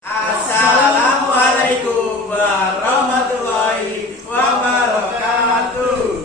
Assalamualaikum warahmatullahi wabarakatuh.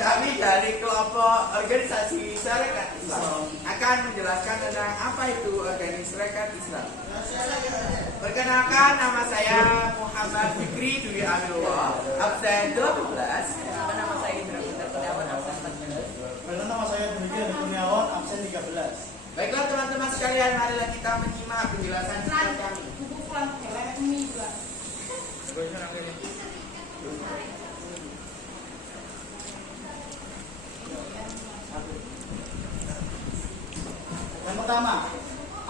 Kami dari kelompok organisasi Sarekat Islam akan menjelaskan tentang apa itu organisasi Sarekat Islam. Perkenalkan, nama saya Muhammad Fikri Dwi Amilullah, absen 12. Nama saya Indra Kurniawan, absen 14. Nama saya Dwi Kurniawan, absen 13. Baiklah teman-teman sekalian, marilah kita menyimak penjelasan singkat kami. Yang pertama,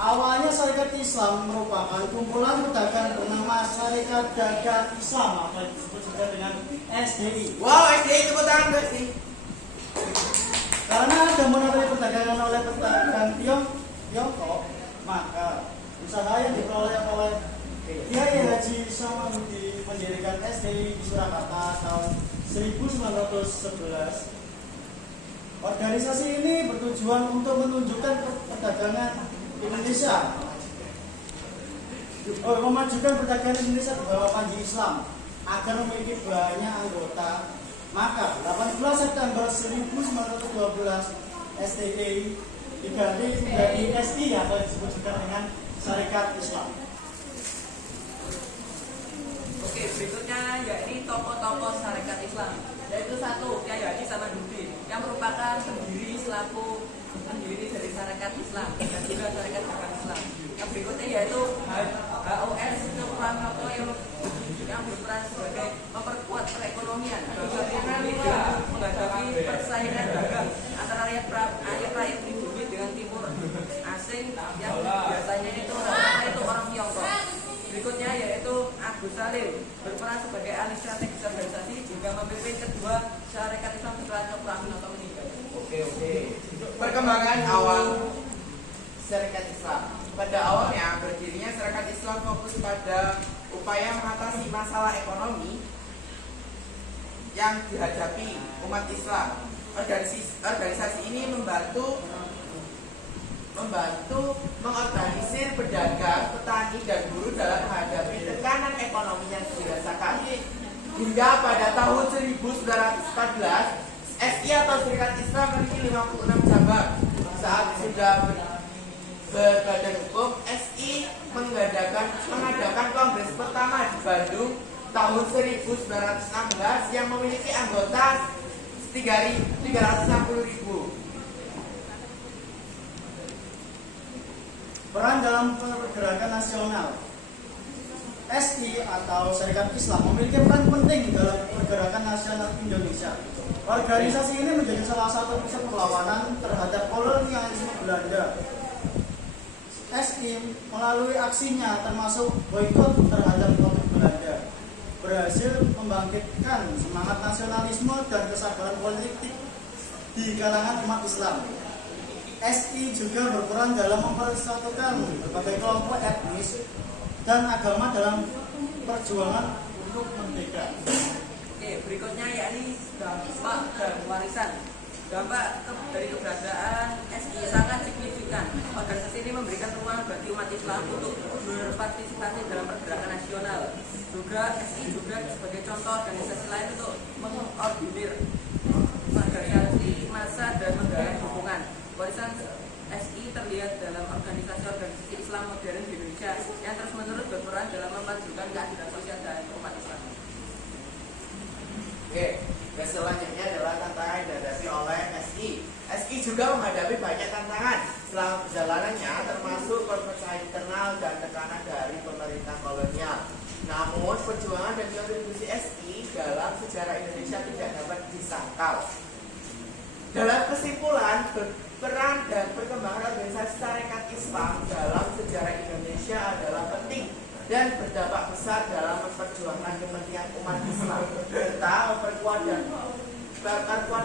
awalnya Sarekat Islam merupakan kumpulan pedagang bernama Sarekat Dagang Islam atau disebut juga dengan SDI. Wow, SDI tepuk tangan guys sih. Karena ada monopoli perdagangan oleh pedagang Tiongkok, maka usaha yang diperoleh oleh Kiai Haji Samanhudi mendirikan SDI di Surakarta tahun 1911. Organisasi ini bertujuan untuk menunjukkan perdagangan Indonesia, memajukan perdagangan Indonesia di bawah panji Islam agar memiliki banyak anggota. Maka 18 September 1912 SDI diganti menjadi SI atau disebut juga dengan Sarekat Islam. Oke, berikutnya yakni tokoh-tokoh Sarekat Islam, yaitu satu Kiai Haji Samanhudi yang merupakan pendiri selaku pendiri dari Sarekat Islam dan juga Sarekat Dagang Islam. Yang berikutnya yaitu HOS Supranoto yang berperan sebagai memperkuat perekonomian dengan menghadapi persaingan dagang antara rakyat pribumi dengan timur asing yang biasanya itu orang Tiongkok. Berikutnya yaitu Agus Salim berperan sebagai ahli strategis organisasi juga memimpin kedua Sarekat Islam setelah Cokro Aminoto meninggal. Oke. Perkembangan awal Sarekat Islam. Pada awalnya berdirinya Sarekat Islam fokus pada upaya mengatasi masalah ekonomi yang dihadapi umat Islam. Organisasi ini membantu mengorganisir pedagang, petani, dan buruh dalam menghadapi tekanan ekonomi yang dirasakan. Hingga pada tahun 1914, SI atau Sarekat Islam memiliki 56 cabang. Saat sudah berbadan hukum, SI mengadakan kongres pertama di Bandung tahun 1916 yang memiliki anggota 360.000. Peran dalam pergerakan nasional. SI atau Sarekat Islam memiliki peran penting dalam pergerakan nasional Indonesia. Organisasi ini menjadi salah satu pusat perlawanan terhadap kolonialisme Belanda. SI melalui aksinya termasuk boikot terhadap produk Belanda berhasil membangkitkan semangat nasionalisme dan kesadaran politik di kalangan umat Islam. SI juga berperan dalam mempersatukan berbagai kelompok etnis dan agama dalam perjuangan untuk merdeka. Oke, berikutnya yakni dampak dan warisan. Dampak dari keberadaan SI sangat signifikan. Organisasi ini memberikan ruang bagi umat Islam untuk berpartisipasi dalam pergerakan nasional. Juga SI juga sebagai contoh organisasi lain untuk mengordinir organisasi massa dan menggalang dukungan. Warisan SI terlihat dalam organisasi Islam modern di Indonesia yang terus-menerus berperan dalam memajukan keadilan sosial dan umat Islam. Oke, selanjutnya adalah tantangan yang dihadapi oleh SI. SI juga menghadapi banyak tantangan selama perjalanannya, termasuk perpecahan internal dan tekanan dari pemerintah kolonial. Namun, perjuangan dan kontribusi SI dalam sejarah Indonesia tidak dapat disangkal. Dalam kesimpulan, peran dan perkembangan organisasi Sarekat Islam dalam sejarah Indonesia adalah penting dan berdampak besar dalam memperjuangkan kepentingan umat Islam serta memperkuat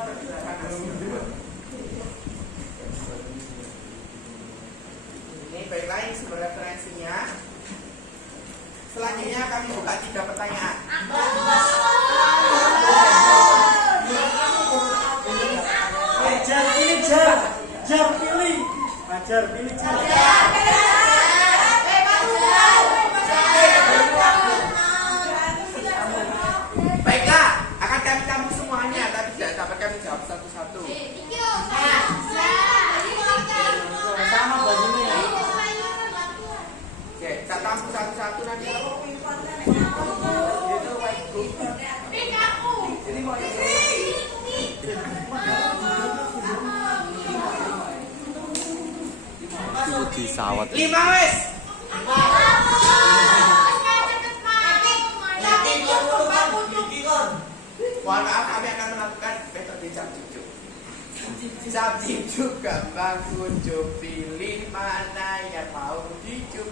pergerakan nasional. Ini baiklah, ini sumber referensinya. Selanjutnya kami buka 3 pertanyaan. Jar pilih. Jar pilih jar. satu nanti. Itu white group. Ini mau yang Di sawat. 5 wes. Mohon maaf, kami akan melakukan metode cap cucuk. Cap cucuk gampang kuncup, pilih mana yang mau dicup.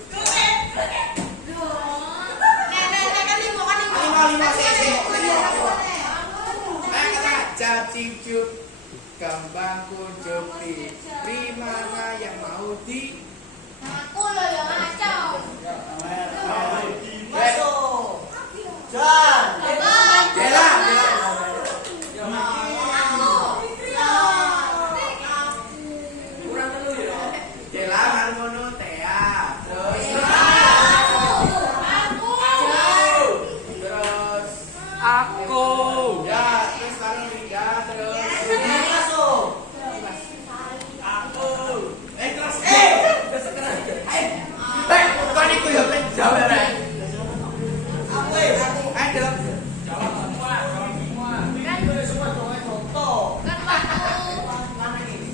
Cap cucuk gampang kuncup, pilih mana yang mau di. Aku loh yang ngacau. Masuk. Jan. Bella. kurang telu ya. Bella Harmono Tea. Terus terus Aku. ya, terus baru Liga, terus Masuk. terus Udah sekarang aja. kok niku ya ben jawab ya. Aduh.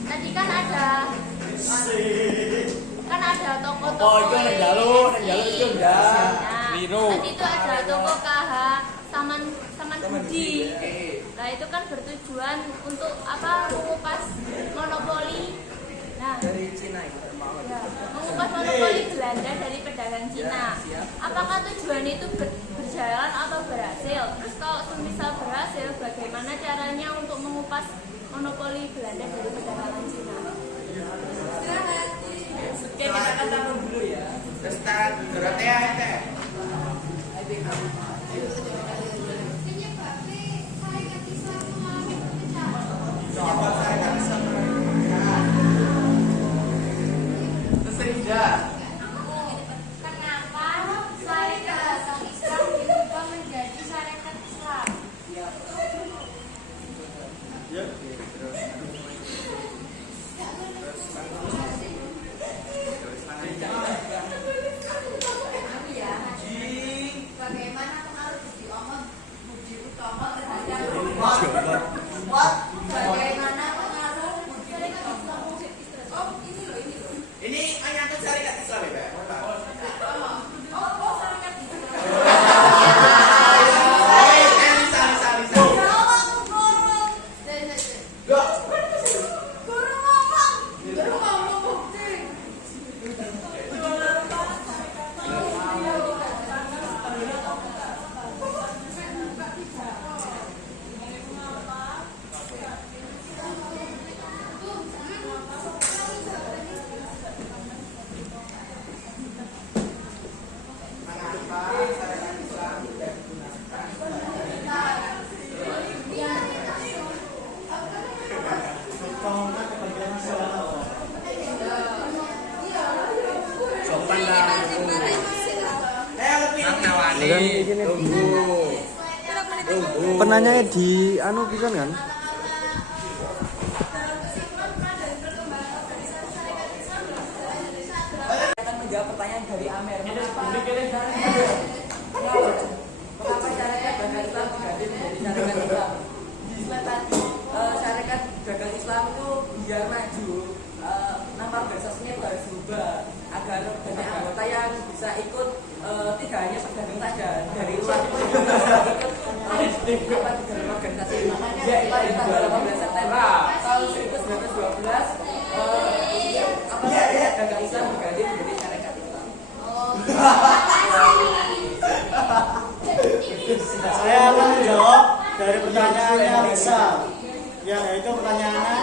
Tadi kan ada toko-toko. Oh, itu nang jalur itu enggak. Nah, Lino. tadi itu ada toko KH Saman Budi. Nah, itu kan bertujuan untuk apa? Mengupas monopoli. Nah, Dari Cina itu. ya, mengupas monopoli Belanda dari pedagang Cina. Apakah tujuan itu berjalan atau berhasil? Terus kalau semisal berhasil, bagaimana caranya untuk mengupas monopoli Belanda dari perdagangan Cina? Oke, kita akan tampung dulu ya. Terus tahan Dorotea teh. Terus Rida. Kenapa syarikat Islam diubah menjadi syarikat Islam? Ya. Bagaimana pengaruh Budi Utomo terhadap bagaimana pengaruh Budi Utomo? Oh, ini loh. Ini menyangkut syarikat Islam ya, Pak? Oh, syarikat Islam. Lisa. Loh, mengapa syarikat Islam tidak digunakan? Utama kepentingan nasional. Sopan dah. Lebih Penanya di anu pisan kan? Akan menjawab pertanyaan dari Amer. Mengapa syarikat dagang Islam diganti menjadi syarikat Islam? Di slide tadi, syarikat dagang Islam itu biar maju, nama organisasinya itu harus berubah agar banyak anggota yang bisa ikut, tidak hanya pedagang saja, dari luar pun juga ikut apa di dalam organisasi. Ya, pada tanggal 18 September tahun 1912, apa syarikat dagang Islam diganti menjadi syarikat Islam. Saya akan menjawab dari pertanyaannya Lisa. Ya, yaitu pertanyaannya,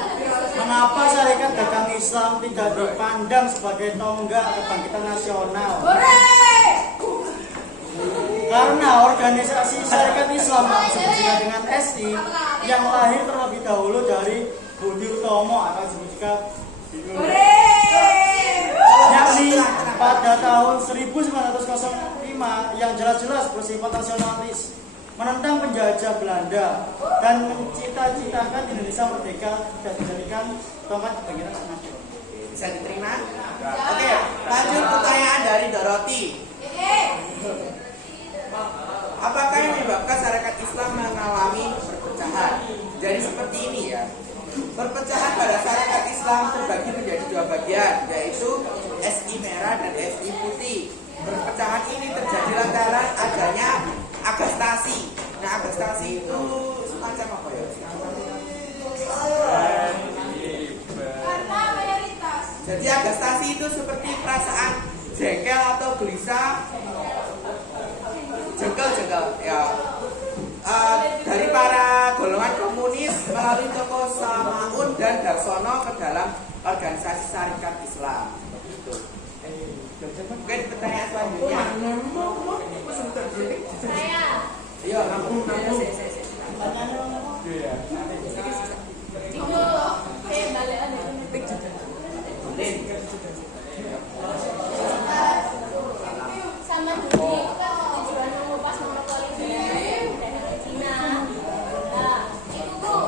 mengapa syarikat dagang Islam tidak dipandang sebagai tonggak kebangkitan nasional? Karena organisasi syarikat Islam disebut dengan SI yang lahir terlebih dahulu dari Budi Utomo atau disebut juga yakni pada tahun 1905 yang jelas-jelas bersifat nasionalis, menentang penjajah Belanda dan mencita-citakan Indonesia merdeka dan dijadikan tempat kebangkitan nasional. bisa diterima? Oke, lanjut pertanyaan dari Doroti. garis putih. Perpecahan ini terjadi lantaran adanya agastasi. Nah, agastasi itu semacam apa ya? Jadi agastasi itu seperti perasaan jengkel atau gelisah, jengkel ya. Dari para golongan komunis melalui tokoh Samaun dan Darsono ke dalam organisasi Sarekat Islam. Gitu. Mungkin pertanyaan selanjutnya. Saya. Iya, kamu. Itu saya balik aja. Sama dulu itu kan tujuan mengupas monopoli budaya Cina. Nah, itu tuh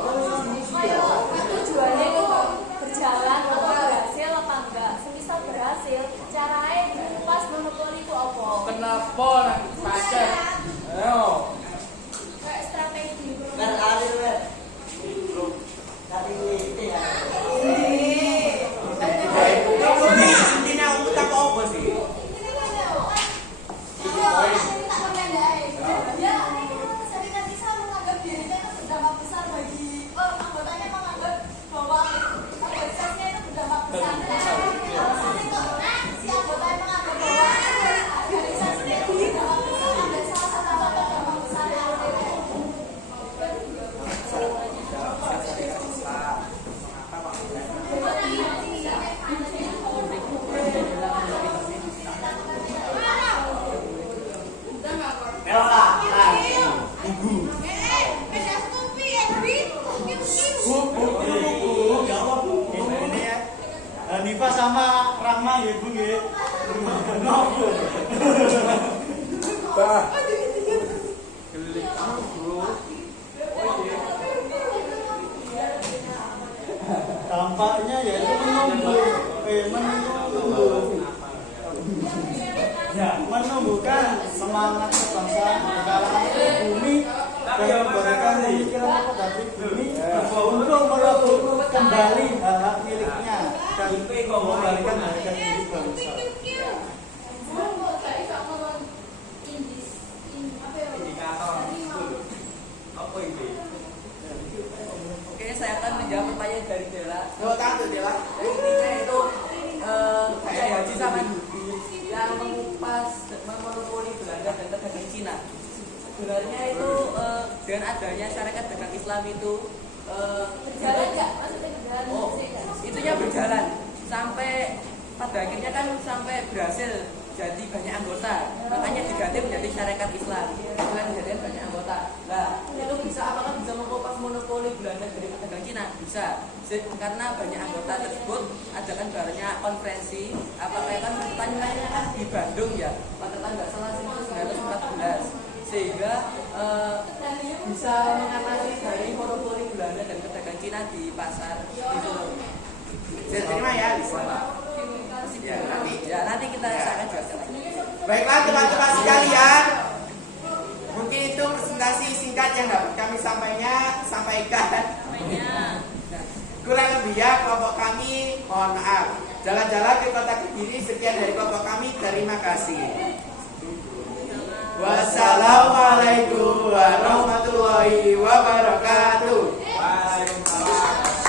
kayak tujuannya itu berjalan atau berhasil apa enggak? Semisal berhasil, caranya mengupas monopoli itu apa? Kenapa nanti pacar? Ayo. Kayak strategi. Intinya untuk apa sih? Ini ya Hanifah sama Rahma ya Bu ya. Dampaknya ya itu menumbuhkan semangat kebangsaan di kalangan pribumi dan memberikan pemikiran kepada pribumi untuk merebut kembali hak miliknya dan mengembalikan harga diri bangsa. Oke, saya akan menjawab pertanyaan dari Dela. Coba tangan tuh, Dela. Intinya itu Kiai Haji Samanhudi yang mengupas monopoli Belanda dan dagang Cina. Sebenarnya itu dengan adanya syarikat dagang Islam itu Berjalan nggak? Maksudnya berjalan? itunya berjalan sampai pada akhirnya kan sampai berhasil jadi banyak anggota, makanya diganti menjadi syarikat Islam dengan menjadi banyak anggota. Nah, itu bisa apakah bisa mengupas monopoli Belanda dari pedagang Cina? Bisa, karena banyak anggota tersebut adakan banyak konferensi. Apakah kan pertanyaannya kan di Bandung ya, pada tanggal 1914, sehingga bisa mengatasi dari monopoli Belanda dan pedagang Cina di pasar itu. Saya terima ya, Lisa. Nanti kita akan jelaskan lagi. Baiklah teman-teman sekalian, mungkin itu presentasi singkat yang dapat kami sampaikan. Kurang lebih ya kelompok kami, mohon maaf. Jalan-jalan ke kota Kediri, sekian dari kelompok kami. Terima kasih. Wassalamualaikum warahmatullahi wabarakatuh.